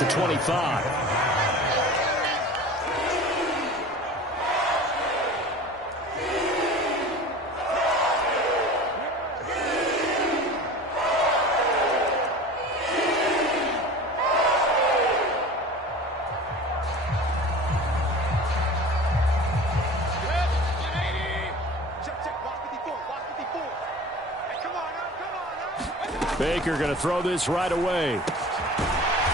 at the 25. Baker going to throw this right away.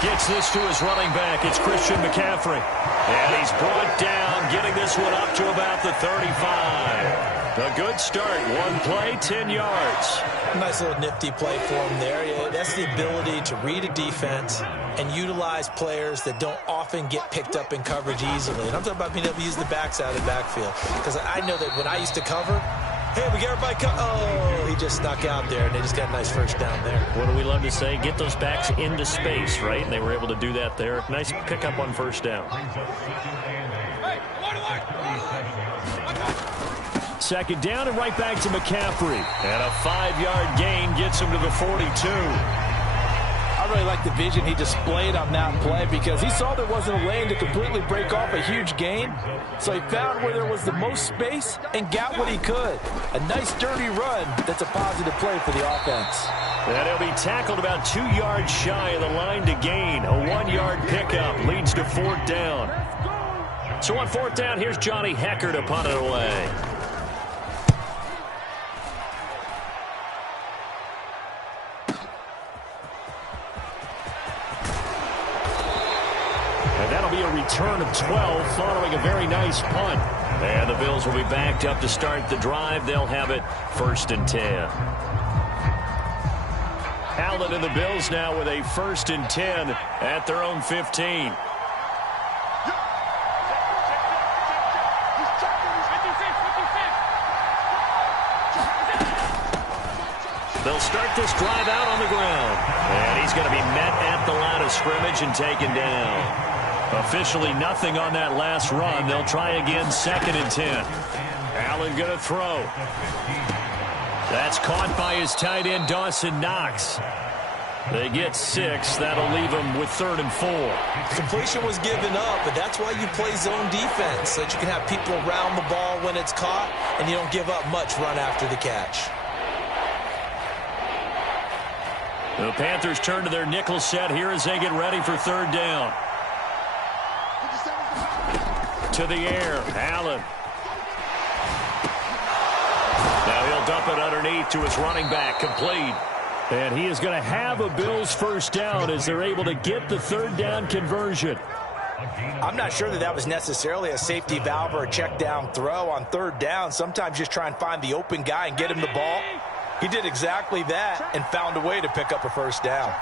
Gets this to his running back. It's Christian McCaffrey. And he's brought down, getting this one up to about the 35. A good start. One play, 10 yards. Nice little nifty play for him there. Yeah, that's the ability to read a defense and utilize players that don't often get picked up in coverage easily. And I'm talking about being able to use the backside of the backfield. Because I know that when I used to cover, hey, we got everybody cut. Oh, he just snuck out there, and they just got a nice first down there. What do we love to say? Get those backs into space, right? And they were able to do that there. Nice pickup on first down. Second down and right back to McCaffrey. And a 5-yard gain gets him to the 42. I really like the vision he displayed on that play because he saw there wasn't a lane to completely break off a huge gain. So he found where there was the most space and got what he could. A nice, dirty run that's a positive play for the offense. And he'll be tackled about 2 yards shy of the line to gain. A 1-yard pickup leads to fourth down. So on fourth down, here's Johnny Hekker to punt it away. And that'll be a return of 12 following a very nice punt. And the Bills will be backed up to start the drive. They'll have it 1st and 10. Allen and the Bills now with a 1st and 10 at their own 15. They'll start this drive out on the ground. And he's going to be met at the line of scrimmage and taken down. Officially nothing on that last run. They'll try again 2nd and 10. Allen going to throw. That's caught by his tight end, Dawson Knox. They get 6. That'll leave them with 3rd and 4. Completion was given up, but that's why you play zone defense, so that you can have people around the ball when it's caught, and you don't give up much run after the catch. The Panthers turn to their nickel set here as they get ready for 3rd down. To the air, Allen. Now he'll dump it underneath to his running back, complete. And he is going to have a Bills 1st down as they're able to get the 3rd down conversion. I'm not sure that was necessarily a safety valve or a check down throw on 3rd down. Sometimes just try and find the open guy and get him the ball. He did exactly that and found a way to pick up a 1st down.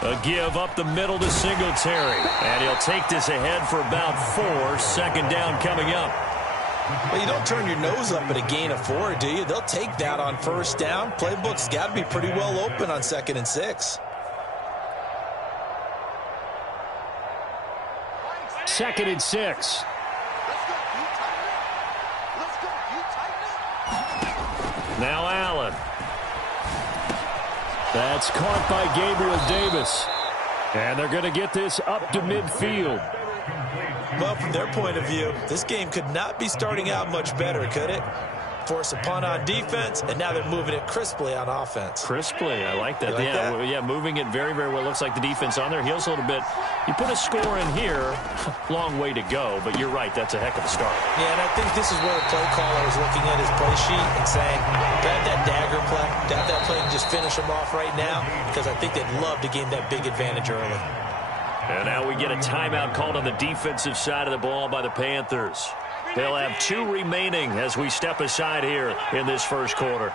A give up the middle to Singletary. And he'll take this ahead for about 4. 2nd down coming up. Well, you don't turn your nose up at a gain of 4, do you? They'll take that on 1st down. Playbook's got to be pretty well open on 2nd and 6. 2nd and 6. Now Allen. That's caught by Gabriel Davis. And they're going to get this up to midfield. Well, from their point of view, this game could not be starting out much better, could it? Force a punt on defense, and now they're moving it crisply on offense. Crisply, I like that. Yeah, moving it very, very well. Looks like the defense on their heels a little bit. You put a score in here, long way to go, but you're right, that's a heck of a start. Yeah, and I think this is where the play caller is looking at his play sheet and saying, grab that dagger play, grab that play and just finish them off right now, because I think they'd love to gain that big advantage early. And now we get a timeout called on the defensive side of the ball by the Panthers. They'll have 2 remaining as we step aside here in this 1st quarter.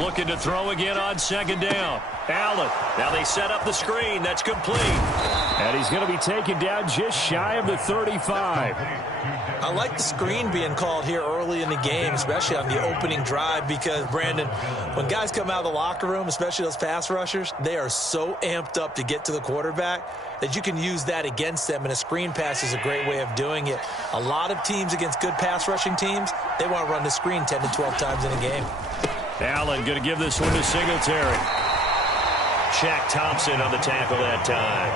Looking to throw again on 2nd down. Allen. Now they set up the screen. That's complete. And he's going to be taken down just shy of the 35. I like the screen being called here early in the game, especially on the opening drive, because, Brandon, when guys come out of the locker room, especially those pass rushers, they are so amped up to get to the quarterback that you can use that against them, and a screen pass is a great way of doing it. A lot of teams against good pass rushing teams, they want to run the screen 10 to 12 times in a game. Allen going to give this one to Singletary. Shaq Thompson on the tackle that time.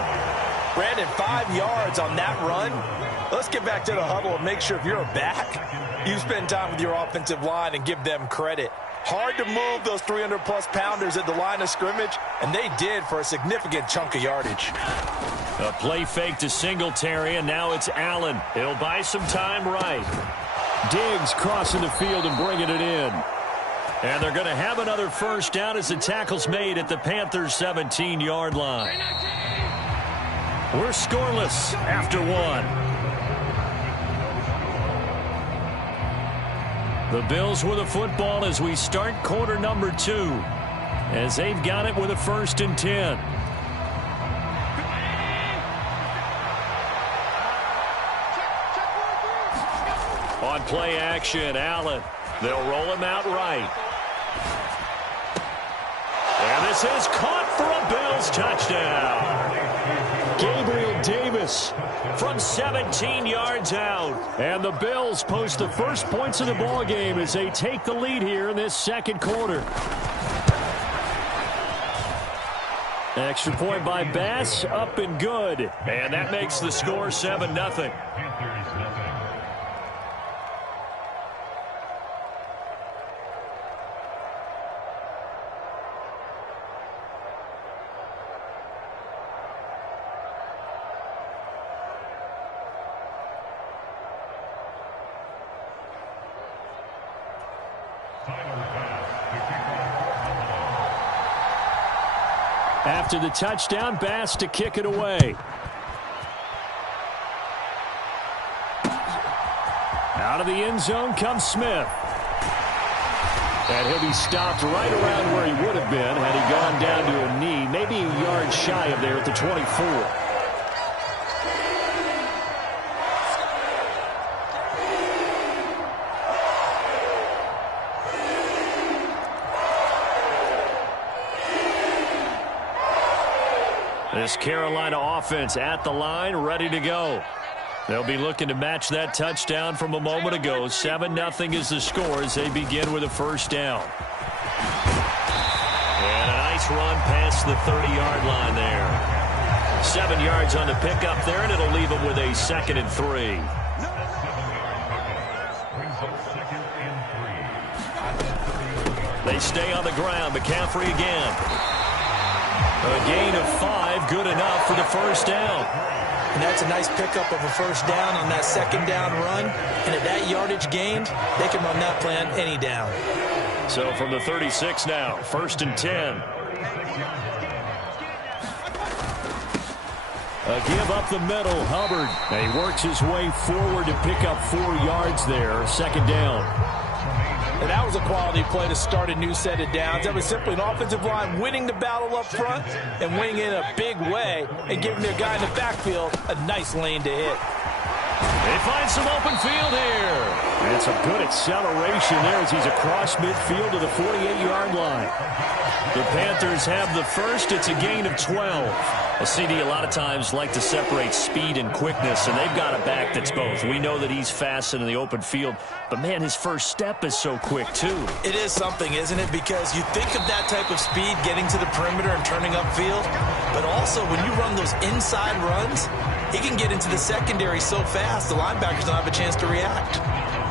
Brandon, 5 yards on that run. Let's get back to the huddle and make sure if you're a back, you spend time with your offensive line and give them credit. Hard to move those 300-plus pounders at the line of scrimmage, and they did for a significant chunk of yardage. A play fake to Singletary, and now it's Allen. He'll buy some time right. Diggs crossing the field and bringing it in. And they're going to have another first down as the tackle's made at the Panthers' 17-yard line. We're scoreless after one. The Bills with a football as we start quarter number 2, as they've got it with a 1st and 10. On play action, Allen. They'll roll him out right. And this is caught for a Bills touchdown. Gabriel Davis from 17 yards out. And the Bills post the first points of the ball game as they take the lead here in this second quarter. Extra point by Bass, up and good. And that makes the score 7-0. After the touchdown, Bass to kick it away. Out of the end zone comes Smith. And he'll be stopped right around where he would have been had he gone down to a knee, maybe a yard shy of there at the 24. This Carolina offense at the line, ready to go. They'll be looking to match that touchdown from a moment ago. 7-0 is the score as they begin with a first down. And a nice run past the 30-yard line there. 7 yards on the pickup there, and it'll leave them with a 2nd and 3. They stay on the ground. McCaffrey again. A gain of 5, good enough for the first down. And that's a nice pickup of a first down on that 2nd down run. And at that yardage gained, they can run that plan any down. So from the 36 now, 1st and 10. A give up the middle, Hubbard. And he works his way forward to pick up 4 yards there, 2nd down. And that was a quality play to start a new set of downs. That was simply an offensive line winning the battle up front and winning in a big way and giving their guy in the backfield a nice lane to hit. They find some open field here. And some good acceleration there as he's across midfield to the 48-yard line. The Panthers have the first. It's a gain of 12. A CD a lot of times like to separate speed and quickness, and they've got a back that's both. We know that he's fast in the open field, but, man, his first step is so quick, too. It is something, isn't it? Because you think of that type of speed getting to the perimeter and turning upfield, but also when you run those inside runs, he can get into the secondary so fast the linebackers don't have a chance to react.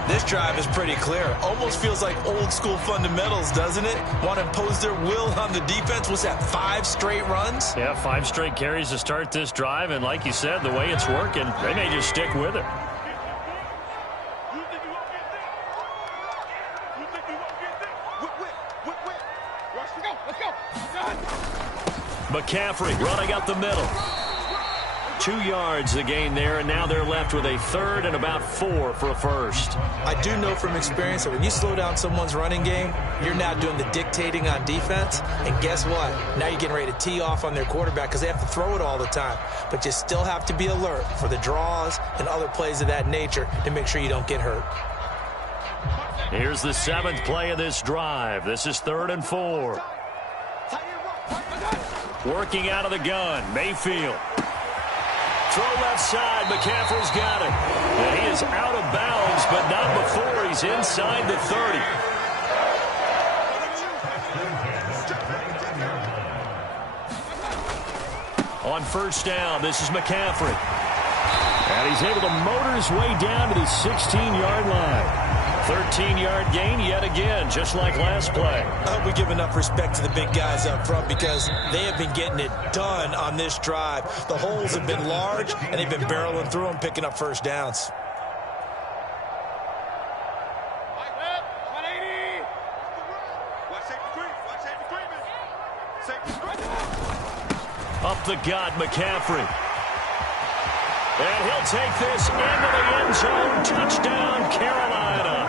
This drive is pretty clear. Almost feels like old-school fundamentals, doesn't it? Want to impose their will on the defense. Was that 5 straight runs? Yeah, 5 straight carries to start this drive, and like you said, the way it's working, they may just stick with it. McCaffrey running up the middle. 2 yards the gain there, and now they're left with a 3rd and about 4 for a first. I do know from experience that when you slow down someone's running game, you're now doing the dictating on defense, and guess what? Now you're getting ready to tee off on their quarterback because they have to throw it all the time. But you still have to be alert for the draws and other plays of that nature to make sure you don't get hurt. Here's the 7th play of this drive. This is 3rd and 4. Working out of the gun, Mayfield. Throw left side, McCaffrey's got it. And he is out of bounds, but not before he's inside the 30. On first down, this is McCaffrey. And he's able to motor his way down to the 16-yard line. 13-yard gain yet again, just like last play. I hope we give enough respect to the big guys up front because they have been getting it done on this drive. The holes have been large, and they've been barreling through them, picking up first downs. Up the gut, McCaffrey. And he'll take this into the end zone. Touchdown, Carolina.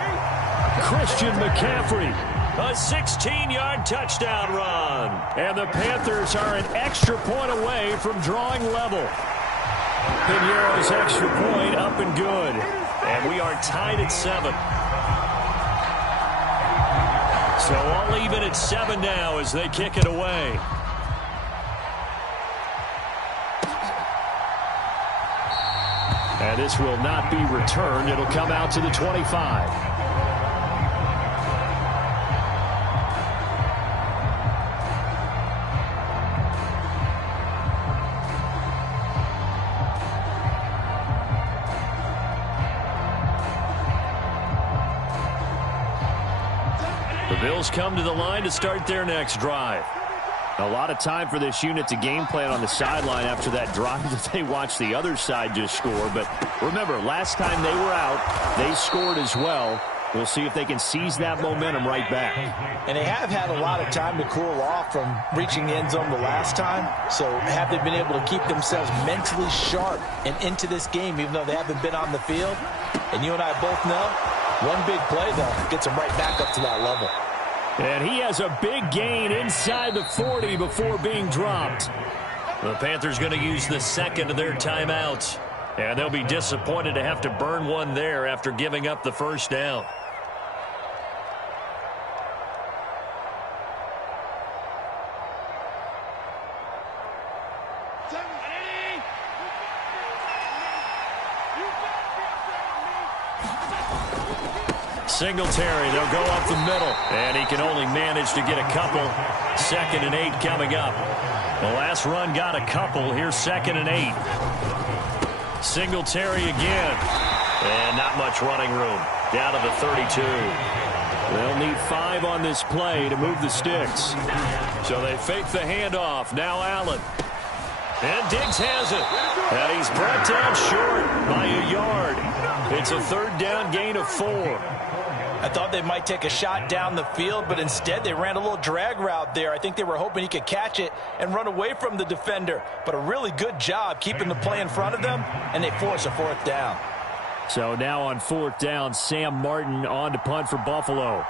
Christian McCaffrey. A 16-yard touchdown run. And the Panthers are an extra point away from drawing level. Piñeiro's extra point up and good. And we are tied at 7. So all even at 7 now as they kick it away. And this will not be returned. It'll come out to the 25. The Bills come to the line to start their next drive. A lot of time for this unit to game plan on the sideline after that drive that they watched the other side just score. But remember, last time they were out, they scored as well. We'll see if they can seize that momentum right back. And they have had a lot of time to cool off from reaching the end zone the last time. So have they been able to keep themselves mentally sharp and into this game, even though they haven't been on the field? And you and I both know, one big play, though, gets them right back up to that level. And he has a big gain inside the 40 before being dropped. The Panthers going to use the second of their timeouts. And they'll be disappointed to have to burn one there after giving up the first down. Singletary, they'll go up the middle. And he can only manage to get a couple. 2nd and 8 coming up. The last run got a couple. Here's 2nd and 8. Singletary again. And not much running room. Down to the 32. They'll need 5 on this play to move the sticks. So they fake the handoff. Now Allen. And Diggs has it. And he's brought down short by a yard. It's a 3rd down gain of 4. I thought they might take a shot down the field, but instead they ran a little drag route there. I think they were hoping he could catch it and run away from the defender. But a really good job keeping the play in front of them, and they force a 4th down. So now on 4th down, Sam Martin on to punt for Buffalo.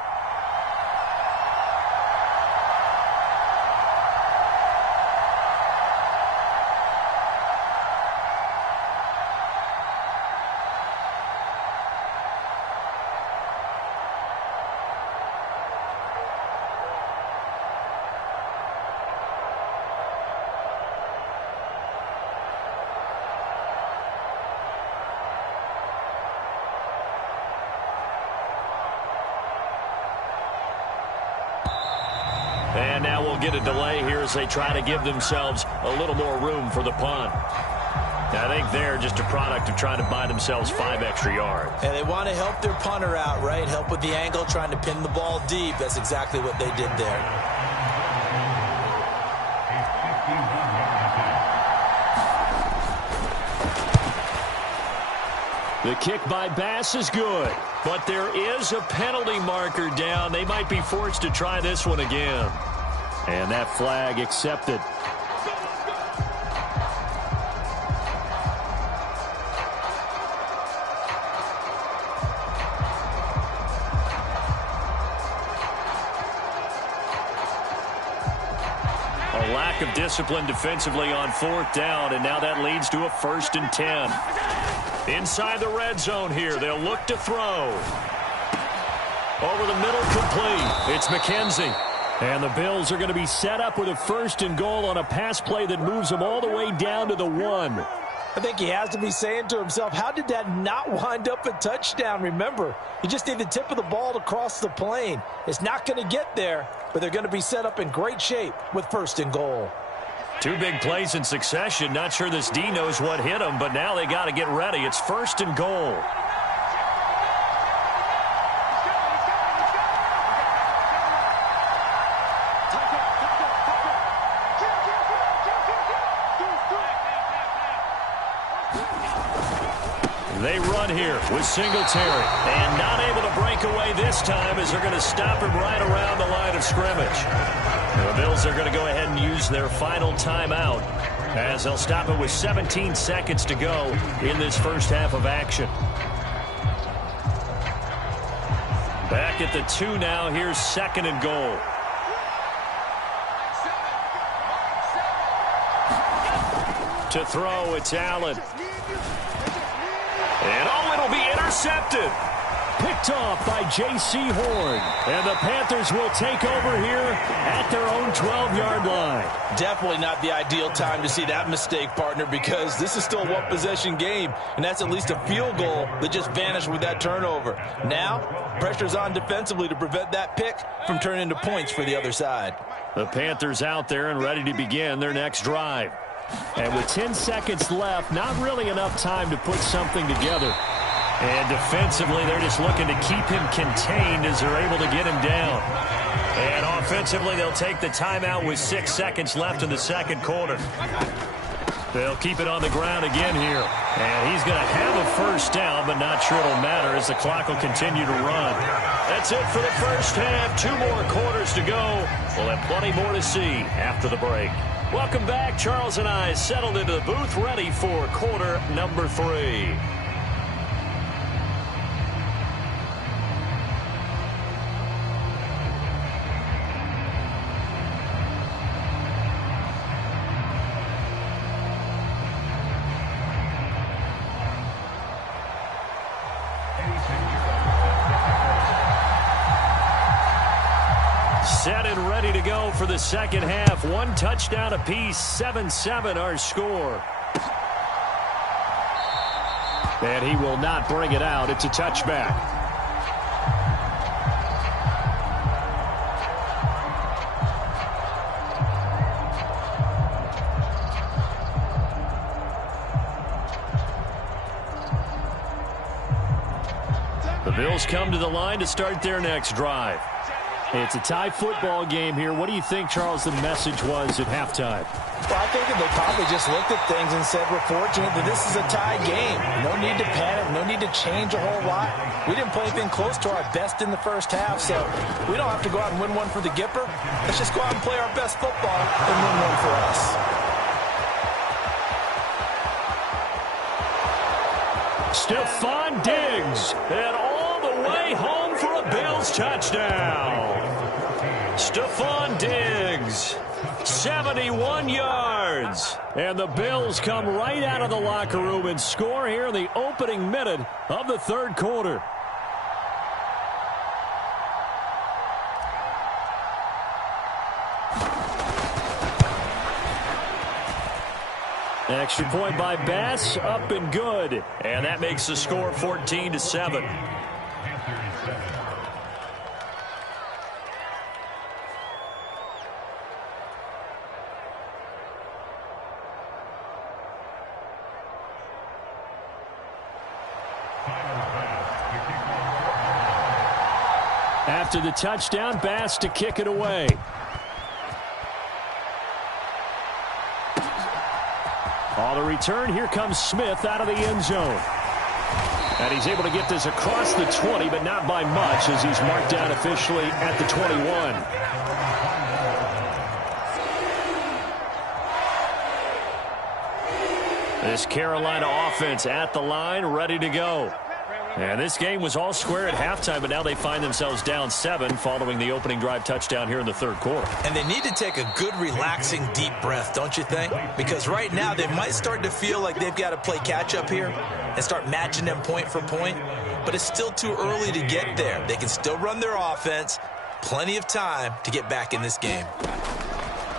And now we'll get a delay here as they try to give themselves a little more room for the punt. I think they're just a product of trying to buy themselves 5 extra yards. And they want to help their punter out, right? Help with the angle, trying to pin the ball deep. That's exactly what they did there. The kick by Bass is good, but there is a penalty marker down. They might be forced to try this one again. And that flag accepted. A lack of discipline defensively on 4th down, and now that leads to a 1st and 10. Inside the red zone here, they'll look to throw. Over the middle, complete. It's McKenzie. And the Bills are going to be set up with a 1st and goal on a pass play that moves them all the way down to the 1. I think he has to be saying to himself, how did that not wind up a touchdown? Remember, you just need the tip of the ball to cross the plane. It's not going to get there, but they're going to be set up in great shape with 1st and goal. Two big plays in succession. Not sure this D knows what hit him, but now they got to get ready. It's 1st and goal. They run here with Singletary. And not able to break away this time as they're going to stop him right around the line of scrimmage. The Bills are going to go ahead and use their final timeout as they'll stop it with 17 seconds to go in this first half of action. Back at the 2 now. Here's 2nd and goal. To throw, it's Allen. And it'll be intercepted. Picked off by J.C. Horn. And the Panthers will take over here at their own 12-yard line. Definitely not the ideal time to see that mistake, partner, because this is still a one-possession game, and that's at least a field goal that just vanished with that turnover. Now, pressure's on defensively to prevent that pick from turning into points for the other side. The Panthers out there and ready to begin their next drive. And with 10 seconds left, not really enough time to put something together. And defensively, they're just looking to keep him contained as they're able to get him down. And offensively, they'll take the timeout with 6 seconds left in the second quarter. They'll keep it on the ground again here. And he's going to have a first down, but not sure it'll matter as the clock will continue to run. That's it for the first half. 2 more quarters to go. We'll have plenty more to see after the break. Welcome back. Charles and I settled into the booth, ready for quarter number 3. Set and ready to go for the second half. 1 touchdown apiece, 7-7 our score. And he will not bring it out. It's a touchback. The Bills come to the line to start their next drive. It's a tie football game here. What do you think, Charles, the message was at halftime? Well, I think they probably just looked at things and said, we're fortunate that this is a tie game. No need to panic. No need to change a whole lot. We didn't play anything close to our best in the first half, so we don't have to go out and win one for the Gipper. Let's just go out and play our best football and win one for us. Stephon Diggs, and all the way home for a Bills touchdown. Stephon Diggs, 71 yards. And the Bills come right out of the locker room and score here in the opening minute of the third quarter. Extra point by Bass, up and good. And that makes the score 14-7. After the touchdown, Bass to kick it away. On the return, here comes Smith out of the end zone. And he's able to get this across the 20, but not by much as he's marked down officially at the 21. This Carolina offense at the line, ready to go. And this game was all square at halftime, but now they find themselves down 7 following the opening drive touchdown here in the third quarter. And they need to take a good, relaxing, deep breath, don't you think? Because right now they might start to feel like they've got to play catch-up here and start matching them point for point. But it's still too early to get there. They can still run their offense. Plenty of time to get back in this game.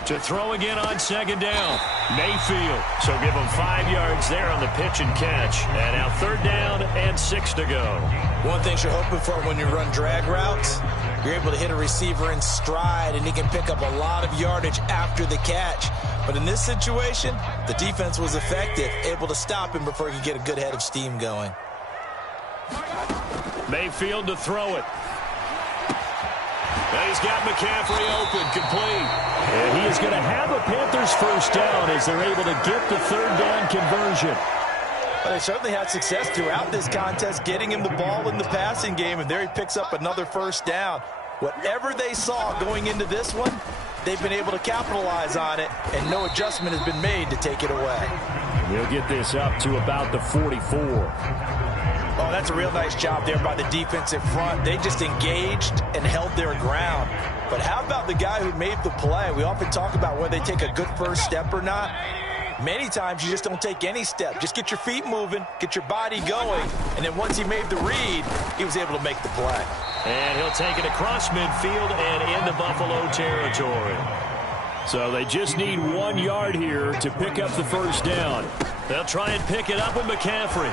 To throw again on second down, Mayfield. So give him 5 yards there on the pitch and catch. And now third down and 6 to go. One thing you're hoping for when you run drag routes, you're able to hit a receiver in stride, and he can pick up a lot of yardage after the catch. But in this situation, the defense was effective, able to stop him before he could get a good head of steam going. Mayfield to throw it. And he's got McCaffrey open, complete. And he is going to have a Panthers first down as they're able to get the third down conversion. Well, they certainly had success throughout this contest, getting him the ball in the passing game, and there he picks up another first down. Whatever they saw going into this one, they've been able to capitalize on it, and no adjustment has been made to take it away. We'll get this up to about the 44. Oh, that's a real nice job there by the defensive front. They just engaged and held their ground. But how about the guy who made the play? We often talk about whether they take a good first step or not. Many times you just don't take any step. Just get your feet moving, get your body going, and then once he made the read, he was able to make the play. And he'll take it across midfield and into Buffalo territory. So they just need 1 yard here to pick up the first down. They'll try and pick it up with McCaffrey.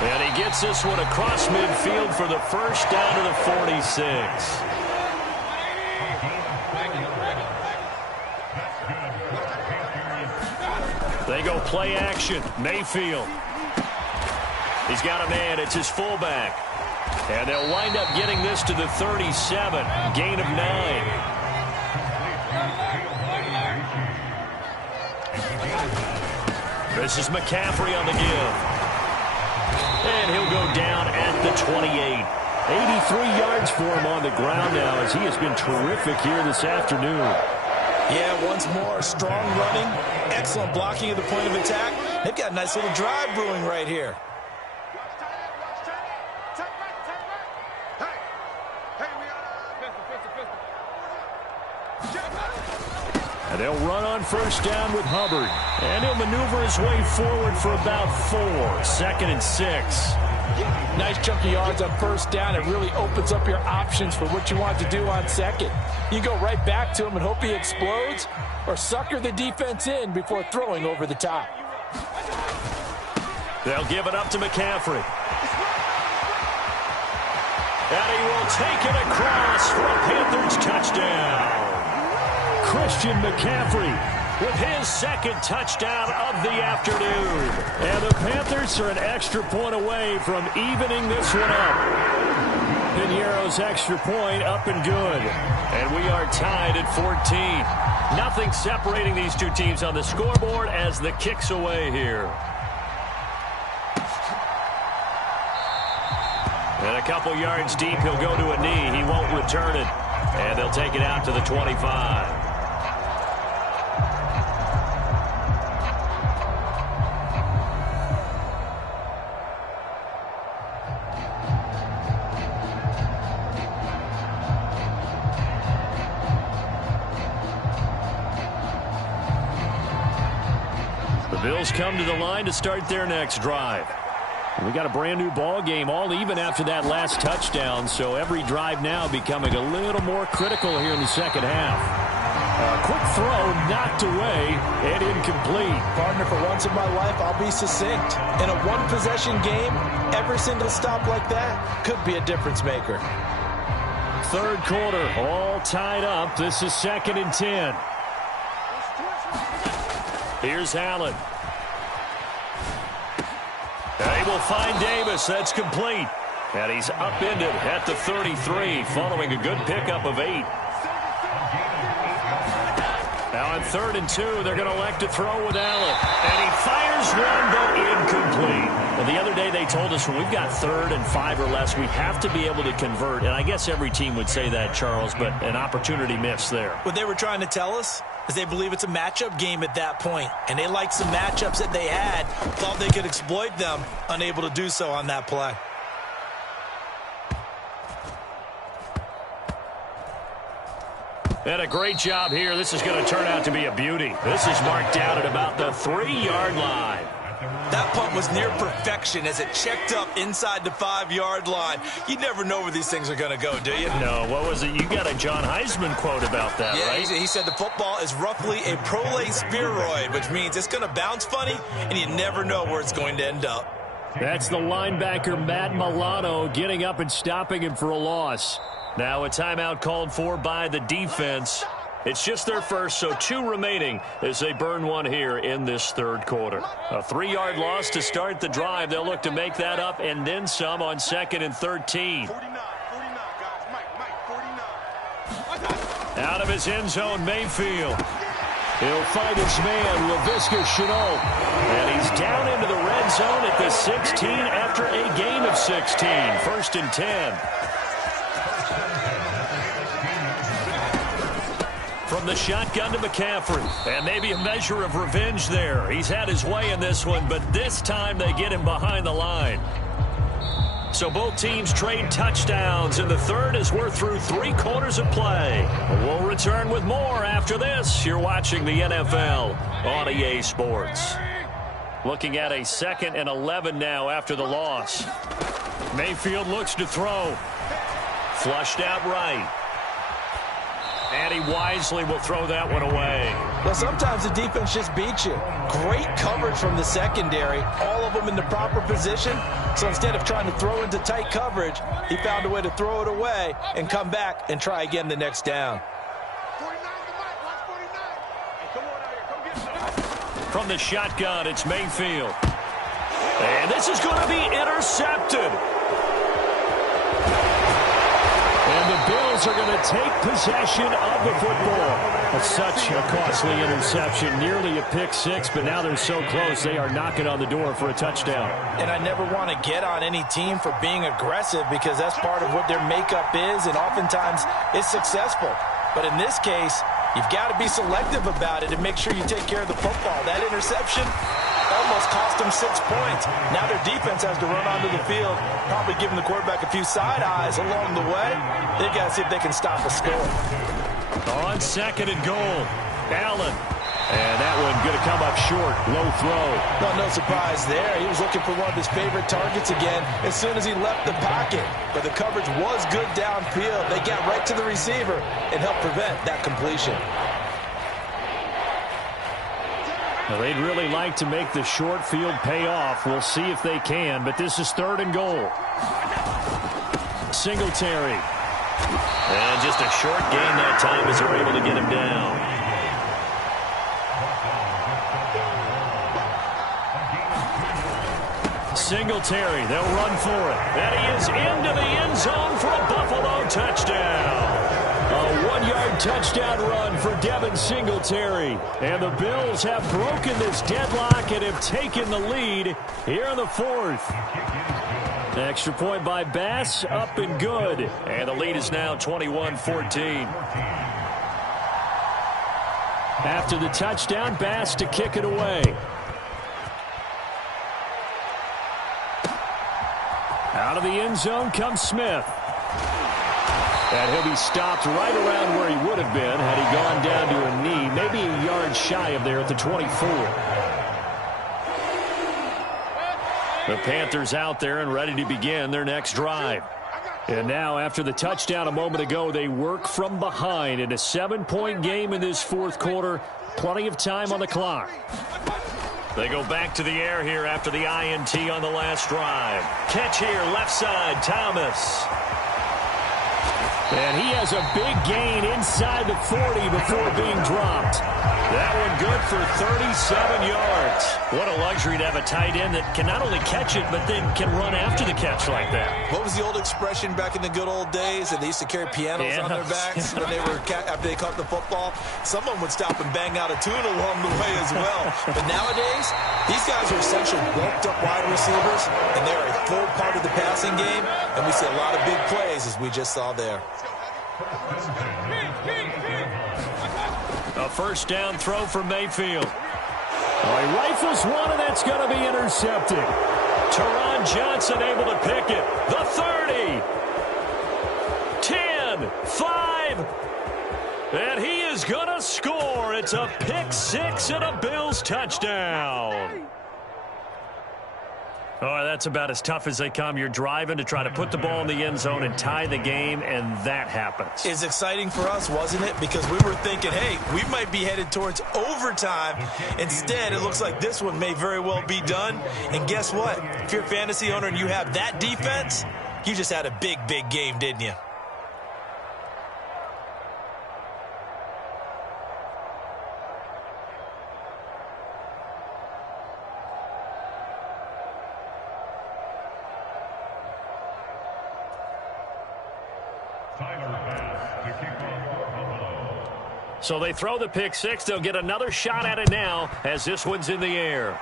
And he gets this one across midfield for the first down to the 46. They go play action. Mayfield. He's got a man. It's his fullback. And they'll wind up getting this to the 37. Gain of 9. This is McCaffrey on the give. And he'll go down at the 28. 83 yards for him on the ground now as he has been terrific here this afternoon. Yeah, once more, strong running, excellent blocking at the point of attack. They've got a nice little drive brewing right here. And they'll run on first down with Hubbard. And he'll maneuver his way forward for about 4. 2nd and 6. Nice chunk of yards on first down. It really opens up your options for what you want to do on second. You go right back to him and hope he explodes, or sucker the defense in before throwing over the top. They'll give it up to McCaffrey. And he will take it across for a Panthers touchdown. Christian McCaffrey with his second touchdown of the afternoon. And the Panthers are an extra point away from evening this one up. Piñeiro's extra point up and good. And we are tied at 14. Nothing separating these two teams on the scoreboard as the kick's away here. And a couple yards deep, he'll go to a knee. He won't return it. And they'll take it out to the 25. The Bills come to the line to start their next drive. We got a brand new ball game, all even after that last touchdown, so every drive now becoming a little more critical here in the second half. A quick throw knocked away and incomplete. Partner, for once in my life, I'll be succinct. In a one-possession game, every single stop like that could be a difference maker. Third quarter, all tied up. This is 2nd and 10. Here's Allen. They will find Davis. That's complete. And he's upended at the 33 following a good pickup of 8. Now on 3rd and 2, they're going to elect to throw with Allen. And he fires one, but incomplete. Well, the other day they told us when we've got 3rd and 5 or less, we have to be able to convert. And I guess every team would say that, Charles, but an opportunity missed there. What they were trying to tell us is they believe it's a matchup game at that point. And they liked some matchups that they had, thought they could exploit them, unable to do so on that play. And a great job here. This is going to turn out to be a beauty. This is marked down at about the 3-yard line. That punt was near perfection as it checked up inside the 5-yard line. You never know where these things are going to go, do you? No, what was it? You got a John Heisman quote about that, right? He said the football is roughly a prolate spheroid, which means it's going to bounce funny, and you never know where it's going to end up. That's the linebacker, Matt Milano, getting up and stopping him for a loss. Now a timeout called for by the defense. It's just their first, so 2 remaining as they burn one here in this third quarter. A 3-yard loss to start the drive. They'll look to make that up and then some on 2nd and 13. Out of his end zone, Mayfield. He'll find his man, Laviska Shenault. And he's down into the red zone at the 16 after a gain of 16. 1st and 10. From the shotgun to McCaffrey. And maybe a measure of revenge there. He's had his way in this one, but this time they get him behind the line. So both teams trade touchdowns, and the third as we're through 3 quarters of play. We'll return with more after this. You're watching the NFL on EA Sports. Looking at a 2nd and 11 now after the loss. Mayfield looks to throw. Flushed out right. And he wisely will throw that one away. Well, sometimes the defense just beats you. Great coverage from the secondary. All of them in the proper position. So instead of trying to throw into tight coverage, he found a way to throw it away and come back and try again the next down. From the shotgun, it's Mayfield. And this is going to be intercepted. And the Bills are going to take possession of the football. That's such a costly interception, nearly a pick 6, but now they're so close they are knocking on the door for a touchdown. And I never want to get on any team for being aggressive because that's part of what their makeup is, and oftentimes it's successful. But in this case, you've got to be selective about it and make sure you take care of the football. That interception almost cost them 6 points. Now their defense has to run onto the field, probably giving the quarterback a few side eyes along the way. They've got to see if they can stop a score. On 2nd and goal, Allen. And that one going to come up short. Low throw. No surprise there. He was looking for one of his favorite targets again as soon as he left the pocket. But the coverage was good downfield. They got right to the receiver and helped prevent that completion. Well, they'd really like to make the short field pay off. We'll see if they can, but this is 3rd and goal. Singletary. And just a short gain that time as they're able to get him down. Singletary, they'll run for it. And he is into the end zone for a Buffalo touchdown. A 1-yard touchdown run for Devin Singletary. And the Bills have broken this deadlock and have taken the lead here in the 4th. Extra point by Bass, up and good. And the lead is now 21-14. After the touchdown, Bass to kick it away. Out of the end zone comes Smith. And he'll be stopped right around where he would have been had he gone down to a knee, maybe a yard shy of there at the 24. The Panthers out there and ready to begin their next drive. And now, after the touchdown a moment ago, they work from behind in a 7-point game in this 4th quarter. Plenty of time on the clock. They go back to the air here after the INT on the last drive. Catch here, left side, Thomas. And he has a big gain inside the 40 before being dropped. That one good for 37 yards. What a luxury to have a tight end that can not only catch it, but then can run after the catch like that. What was the old expression back in the good old days? And they used to carry pianos on their backs when they were after they caught the football. Someone would stop and bang out a tune along the way as well. But nowadays, these guys are essentially bulked up wide receivers, and they're a full part of the passing game. And we see a lot of big plays, as we just saw there. A first down throw for Mayfield. He rifles one, and that's going to be intercepted. Teron Johnson able to pick it. The 30. 10. 5. And he is going to score. It's a pick 6 and a Bills touchdown. Oh, that's about as tough as they come. You're driving to try to put the ball in the end zone and tie the game, and that happens. It's exciting for us, wasn't it? Because we were thinking, hey, we might be headed towards overtime. Instead, it looks like this one may very well be done. And guess what? If you're a fantasy owner and you have that defense, you just had a big, big game, didn't you? So they throw the pick six. They'll get another shot at it now as this one's in the air.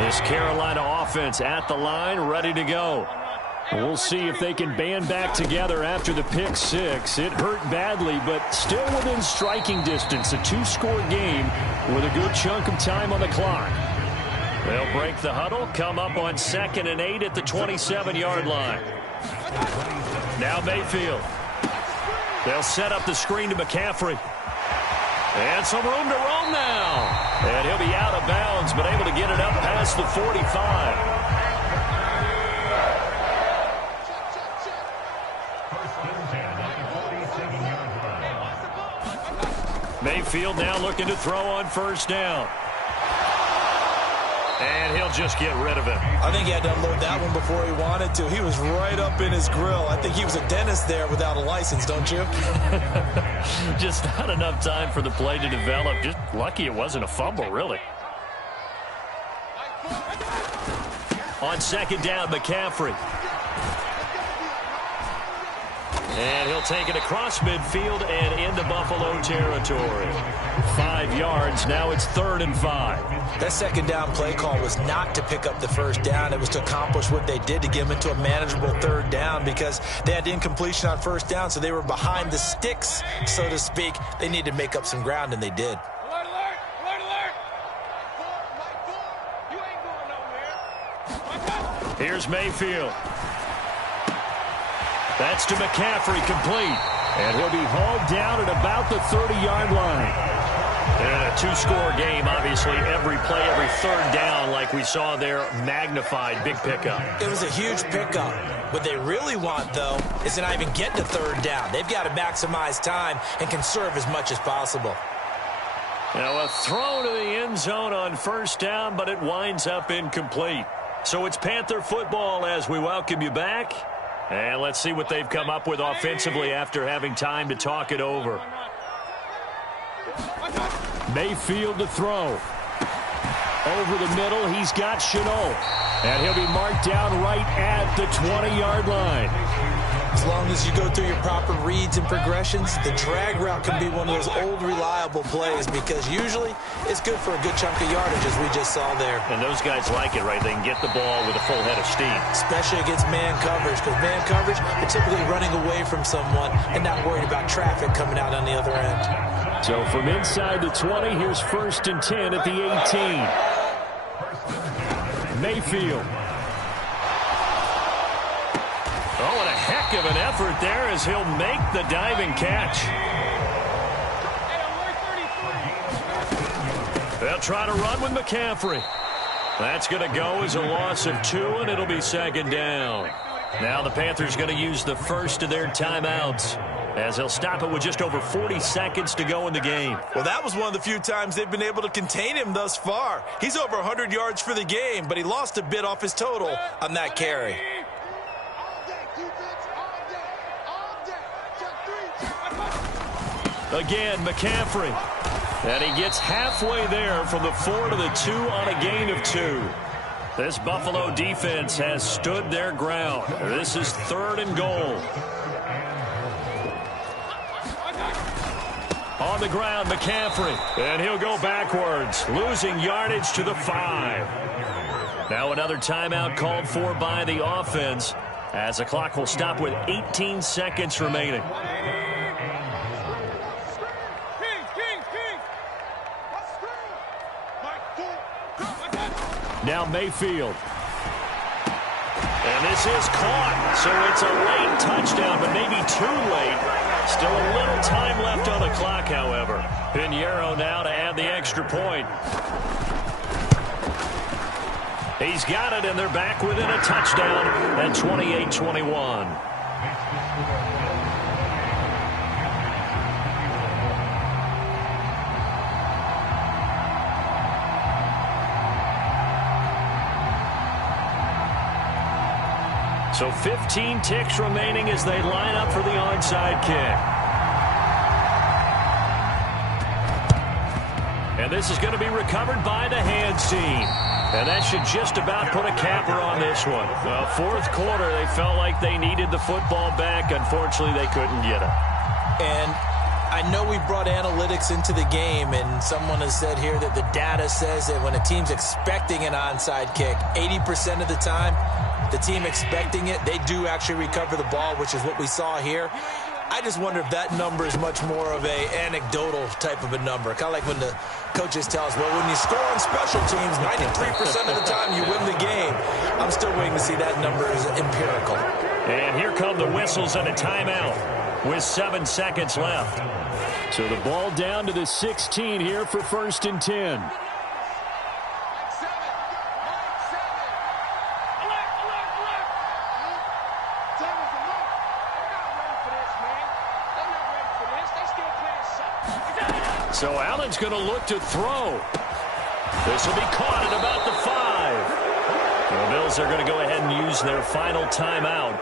This Carolina offense at the line, ready to go. We'll see if they can band back together after the pick six. It hurt badly, but still within striking distance. A two-score game with a good chunk of time on the clock. They'll break the huddle, come up on 2nd and 8 at the 27-yard line. Now Mayfield. They'll set up the screen to McCaffrey. And some room to roam now. And he'll be out of bounds, but able to get it up past the 45. Mayfield now looking to throw on first down. And he'll just get rid of it. I think he had to unload that one before he wanted to. He was right up in his grill. I think he was a dentist there without a license, don't you? Just not enough time for the play to develop. Just lucky it wasn't a fumble, really. On 2nd down, McCaffrey. And he'll take it across midfield and into Buffalo territory. 5 yards. Now it's 3rd and 5. That 2nd down play call was not to pick up the first down. It was to accomplish what they did to get them into a manageable 3rd down because they had incompletion on first down, so they were behind the sticks, so to speak. They needed to make up some ground, and they did. Here's Mayfield. That's to McCaffrey, complete. And he'll be hauled down at about the 30-yard line. And a two-score game, obviously, every play, every 3rd down, like we saw there, magnified, big pickup. It was a huge pickup. What they really want, though, is to not even get to 3rd down. They've got to maximize time and conserve as much as possible. Now a throw to the end zone on first down, but it winds up incomplete. So it's Panther football as we welcome you back. And let's see what they've come up with offensively after having time to talk it over. Mayfield to throw. Over the middle, he's got Shenault. And he'll be marked down right at the 20-yard line. As long as you go through your proper reads and progressions, the drag route can be one of those old reliable plays because usually it's good for a good chunk of yardage, as we just saw there. And those guys like it, right? They can get the ball with a full head of steam. Especially against man coverage, because man coverage, they're typically running away from someone and not worried about traffic coming out on the other end. So from inside the 20, here's 1st and 10 at the 18. Mayfield. Oh, and a heck of an effort there as he'll make the diving catch. They'll try to run with McCaffrey. That's going to go as a loss of 2, and it'll be 2nd down. Now the Panthers going to use the first of their timeouts as they'll stop it with just over 40 seconds to go in the game. Well, that was one of the few times they've been able to contain him thus far. He's over 100 yards for the game, but he lost a bit off his total on that carry. Again, McCaffrey. And he gets halfway there from the 4 to the 2 on a gain of 2. This Buffalo defense has stood their ground. This is 3rd and goal. On the ground, McCaffrey. And he'll go backwards, losing yardage to the 5. Now another timeout called for by the offense as the clock will stop with 18 seconds remaining. Now Mayfield. And this is caught. So it's a late touchdown, but maybe too late. Still a little time left on the clock, however. Pinheiro now to add the extra point. He's got it, and they're back within a touchdown at 28-21. So 15 ticks remaining as they line up for the onside kick. And this is going to be recovered by the hands team. And that should just about put a capper on this one. Fourth quarter, they felt like they needed the football back. Unfortunately, they couldn't get it. And I know we brought analytics into the game, and someone has said here that the data says that when a team's expecting an onside kick, 80% of the time, the team expecting it, they do actually recover the ball, which is what we saw here. I just wonder if that number is much more of a anecdotal type of a number. Kind of like when the coaches tell us, well, when you score on special teams, 93% of the time you win the game. I'm still waiting to see that number as empirical. And here come the whistles and a timeout with 7 seconds left. So the ball down to the 16 here for 1st and 10. So Allen's going to look to throw. This will be caught at about the 5. The Bills are going to go ahead and use their final timeout.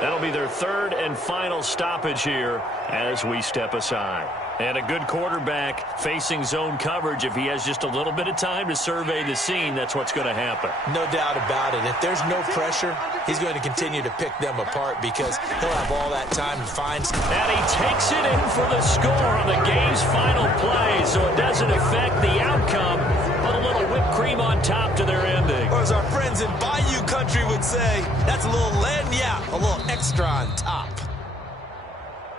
That'll be their 3rd and final stoppage here as we step aside. And a good quarterback facing zone coverage, if he has just a little bit of time to survey the scene, that's what's going to happen. No doubt about it. If there's no pressure, he's going to continue to pick them apart because he'll have all that time to find. And he takes it in for the score on the game's final play, so it doesn't affect the outcome, but a little whipped cream on top to their ending. Or as our friends in Bayou Country would say, that's a little lagniappe, a little extra on top.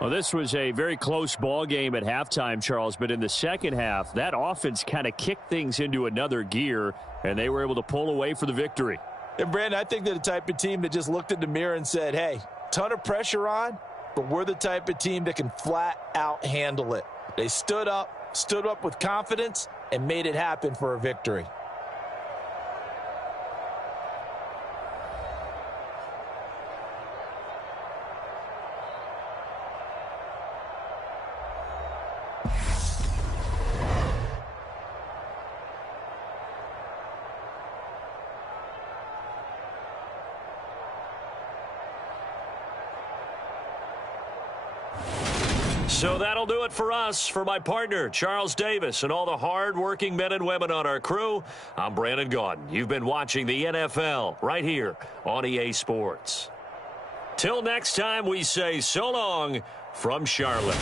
Well, this was a very close ball game at halftime, Charles, but in the second half, that offense kind of kicked things into another gear, and they were able to pull away for the victory. And, Brandon, I think they're the type of team that just looked in the mirror and said, hey, ton of pressure on, but we're the type of team that can flat out handle it. They stood up with confidence, and made it happen for a victory. So that'll do it for us. For my partner, Charles Davis, and all the hard-working men and women on our crew, I'm Brandon Gaudin. You've been watching the NFL right here on EA Sports. Till next time, we say so long from Charlotte.